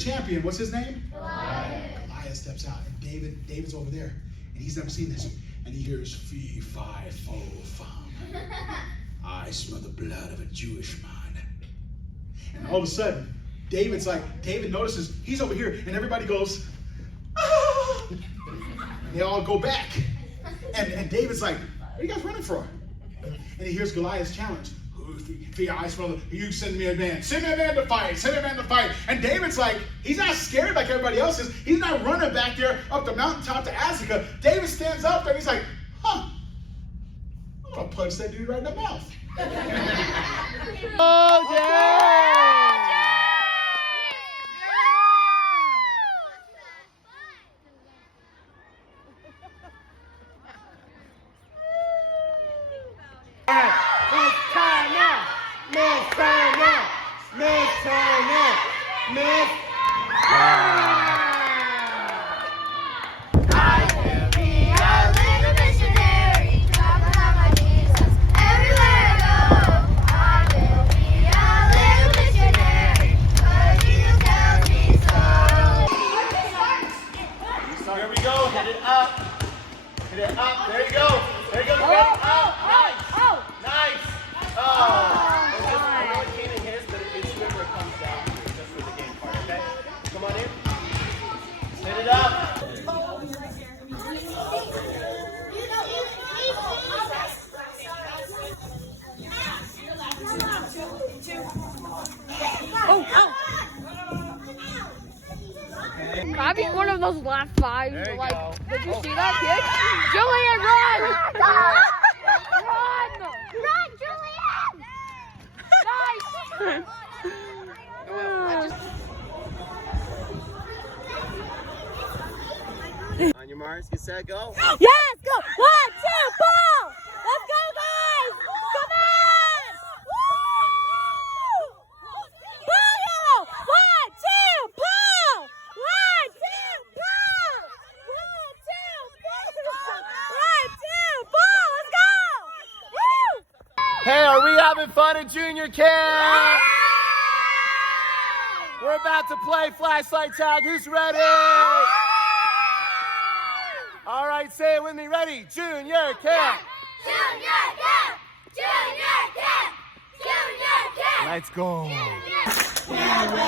champion. What's his name? Goliath steps out, and David's over there, and he's never seen this. And he hears, fee, fi, fo, fum. I smell the blood of a Jewish man. And all of a sudden, David notices he's over here, and everybody goes, ah! They all go back. And David's like, what are you guys running for? And he hears Goliath's challenge. I smell it. You send me a man. Send me a man to fight. Send me a man to fight. And David's like, he's not scared like everybody else is. He's not running back there up the mountaintop to Azekah. David stands up there and he's like, I'm going to punch that dude right in the mouth. Oh, yeah! Can I be one of those last fives? Did you see that kick? Julian, run! Run! Nice! On your marks, get set, go. Yes, go! 1, 2, ball! Let's go, guys! Come on! Woo! Ball, yellow! 1, 2, ball! 1, 2, ball! 1, 2, ball! 1, 2, ball! Let's go! Woo! Hey, are we having fun at junior camp? We're about to play flashlight tag. Who's ready? All right, say it with me. Ready? Junior camp. Junior camp! Junior camp! Junior camp! Let's go. Junior